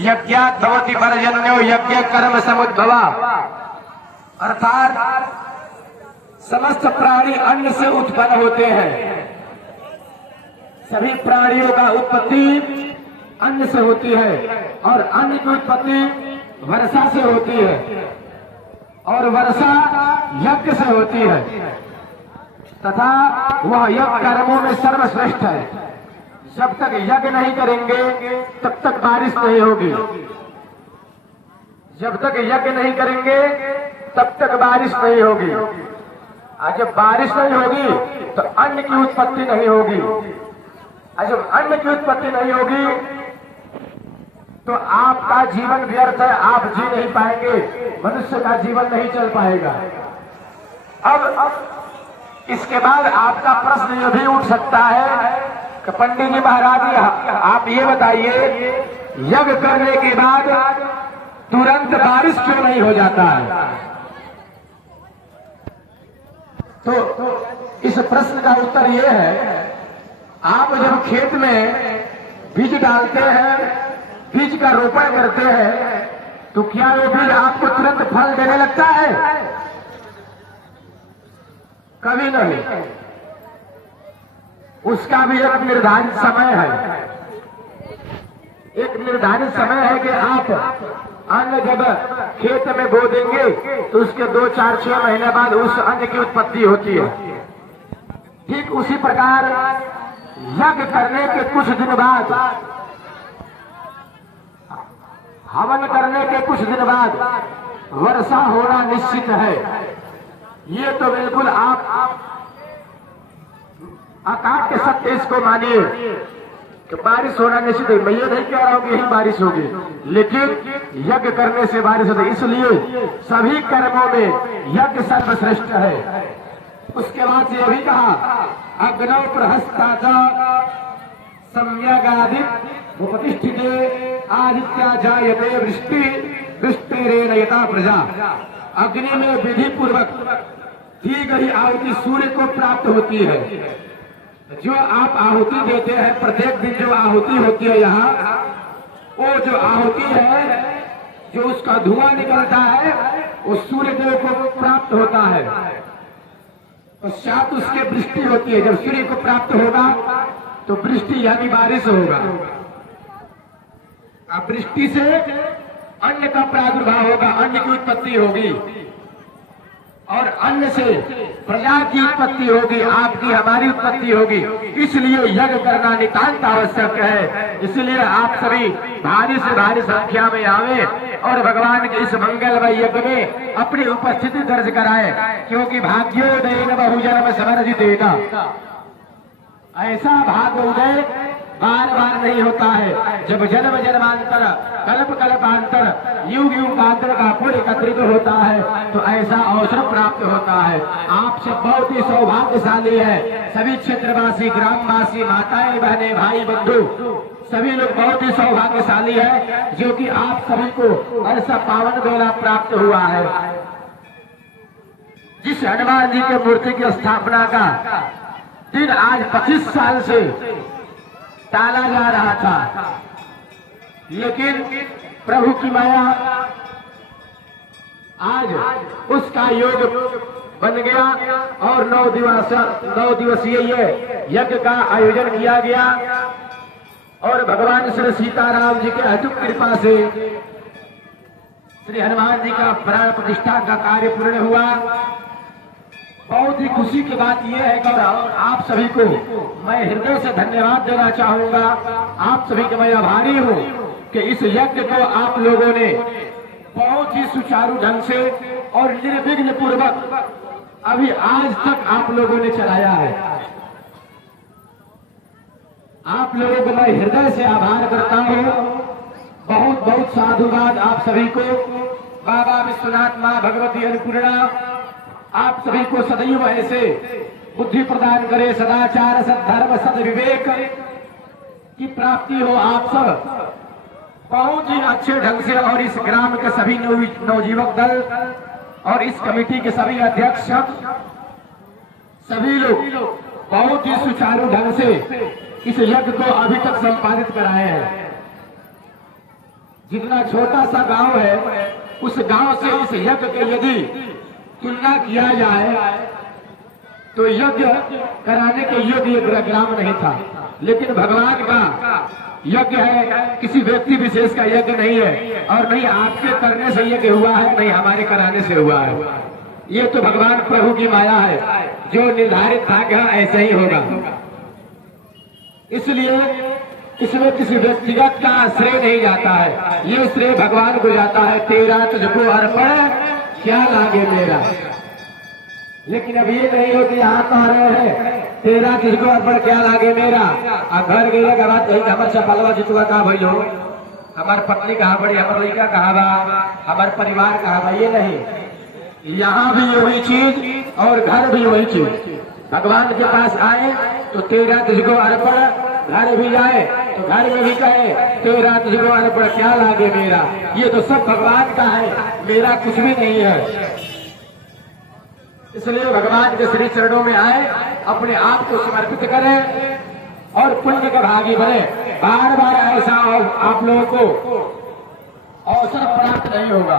यज्ञात् भवति पर्जन्यो यज्ञ कर्म समुद्भवा, अर्थात समस्त प्राणी अन्न से उत्पन्न होते हैं। सभी प्राणियों का उत्पत्ति अन्न से होती है और अन्न की उत्पत्ति वर्षा से होती है और वर्षा यज्ञ से होती है तथा वह यज्ञ कर्मों में सर्वश्रेष्ठ है। जब तक यज्ञ नहीं करेंगे तब तक बारिश नहीं होगी। जब तक यज्ञ नहीं करेंगे तब तक बारिश नहीं होगी। और जब बारिश नहीं होगी तो अन्न की उत्पत्ति नहीं होगी। और जब अन्न की उत्पत्ति नहीं होगी तो आपका जीवन व्यर्थ है, आप जी नहीं पाएंगे, मनुष्य का जीवन नहीं चल पाएगा। अब इसके बाद आपका प्रश्न यह भी उठ सकता है कि पंडित जी महाराज आप ये बताइए, यज्ञ करने के बाद तुरंत बारिश क्यों नहीं हो जाता है? तो इस प्रश्न का उत्तर यह है, आप जब खेत में बीज डालते हैं, बीज का रोपण करते हैं, तो क्या वो बीज आपको तुरंत फल देने लगता है? कभी नहीं। उसका भी एक निर्धारित समय है। एक निर्धारित समय है कि आप अन्न जब खेत में बो देंगे तो उसके 2, 4, 6 महीने बाद उस अन्न की उत्पत्ति होती है। ठीक उसी प्रकार यज्ञ करने के कुछ दिन बाद, हवन करने के कुछ दिन बाद वर्षा होना निश्चित है। ये तो बिल्कुल आप अकाट्य सत्य इसको मानिए कि बारिश होना निश्चित है। मैं ये नहीं कह रहा हूं कि यही बारिश होगी, लेकिन यज्ञ करने से बारिश होती है। इसलिए सभी कर्मों में यज्ञ सर्वश्रेष्ठ है। उसके बाद से यह भी कहा, अग्नौ प्रहस्ता सम्यगादित उपतिष्ठिते आदित्या जायते वृष्टि वृष्टिरेण यथा प्रजा। अग्नि में विधि पूर्वक दी गई आहुति सूर्य को प्राप्त होती है। जो आप आहुति देते हैं, प्रत्येक दिन जो आहुति होती है यहाँ, वो जो आहुति है, जो उसका धुआं निकलता है, वो सूर्य देव को प्राप्त होता है। पश्चात उसके वृष्टि होती है। जब सूर्य को प्राप्त होगा तो वृष्टि यानी बारिश होगा। अब वृष्टि से अन्न का प्रादुर्भाव होगा, अन्न की उत्पत्ति होगी और अन्न से प्रजा की उत्पत्ति होगी, आपकी हमारी उत्पत्ति होगी। इसलिए यज्ञ करना नितांत आवश्यक है। इसलिए आप सभी भारी से भारी संख्या में आवे और भगवान के इस मंगलमय यज्ञ में अपनी उपस्थिति दर्ज कराए, क्योंकि भाग्योदयेन बहुजन्म समर्जितेन, ऐसा भाग्य उदय बार बार नहीं होता है। जब जन्म जन्मांतर कल्प कल्पांतर युग युगांतर का पुण्य एकत्रित होता है तो ऐसा अवसर प्राप्त होता है। आप सब बहुत ही सौभाग्यशाली है। सभी क्षेत्रवासी, ग्रामवासी, माताएं, बहने, भाई, बंधु, सभी लोग बहुत ही सौभाग्यशाली है जो कि आप सभी को ऐसा पावन बेला प्राप्त हुआ है। जिस हनुमान जी के मूर्ति की स्थापना का दिन आज 25 साल से टाला जा रहा था, लेकिन प्रभु की माया आज उसका योग बन गया और 9 दिवसीय यज्ञ का आयोजन किया गया और भगवान श्री सीताराम जी के अचूक कृपा से श्री हनुमान जी का प्राण प्रतिष्ठा का कार्य पूर्ण हुआ। बहुत ही खुशी की बात यह है कि आप सभी को मैं हृदय से धन्यवाद देना चाहूंगा। आप सभी के मैं आभारी हूं कि इस यज्ञ को आप लोगों ने बहुत ही सुचारू ढंग से और निर्विघ्न पूर्वक अभी आज तक आप लोगों ने चलाया है। आप लोगों को मैं हृदय से आभार करता हूं। बहुत बहुत साधुवाद आप सभी को। बाबा विश्वनाथ, मां भगवती अन्नपूर्णा आप सभी को सदैव ऐसे बुद्धि प्रदान करे, सदाचार, सद्धर्म, सद्विवेक की प्राप्ति हो। आप सब बहुत ही अच्छे ढंग से और इस ग्राम के सभी नवजीवक दल और इस कमेटी के सभी अध्यक्ष, सभी लोग बहुत ही सुचारू ढंग से इस यज्ञ को अभी तक संपादित कराए हैं। जितना छोटा सा गांव है उस गांव से इस यज्ञ के यदि तुलना किया जाए तो यज्ञ कराने के योग्य ग्राम नहीं था। लेकिन भगवान का यज्ञ है, किसी व्यक्ति विशेष का यज्ञ नहीं है, और नहीं आपके करने से यज्ञ हुआ है, नहीं हमारे कराने से हुआ है। ये तो भगवान प्रभु की माया है, जो निर्धारित था कि ऐसा ही होगा। इसलिए इसमें किसी व्यक्तिगत का श्रेय नहीं जाता है, ये श्रेय भगवान को जाता है। तेरा तुझको अर्पण क्या लागे मेरा। लेकिन अब ये नहीं हो कि यहाँ तो आ रहे हैं, तेरा तुझको अर्पण क्या लागे मेरा। अब घर गए के बाद हमारे चपलवा जितवा कहा भाई हो, हमार पत्नी कहाँ बड़ी, हमारे लड़का कहाँ बा, हमारे परिवार कहाँ बा। ये नहीं, यहाँ भी वही चीज और घर भी वही चीज। भगवान के पास आए तो तेरा तुझको अर्पण, घर भी जाए तो घर में भी कहे तेरा तुझको अर्पण क्या लागे मेरा। ये तो सब भगवान का है, मेरा कुछ भी नहीं है। इसलिए भगवान के श्री चरणों में आए, अपने आप को समर्पित करें और पुण्य के भागी बने। बार बार ऐसा आप लोगों को अवसर प्राप्त नहीं होगा।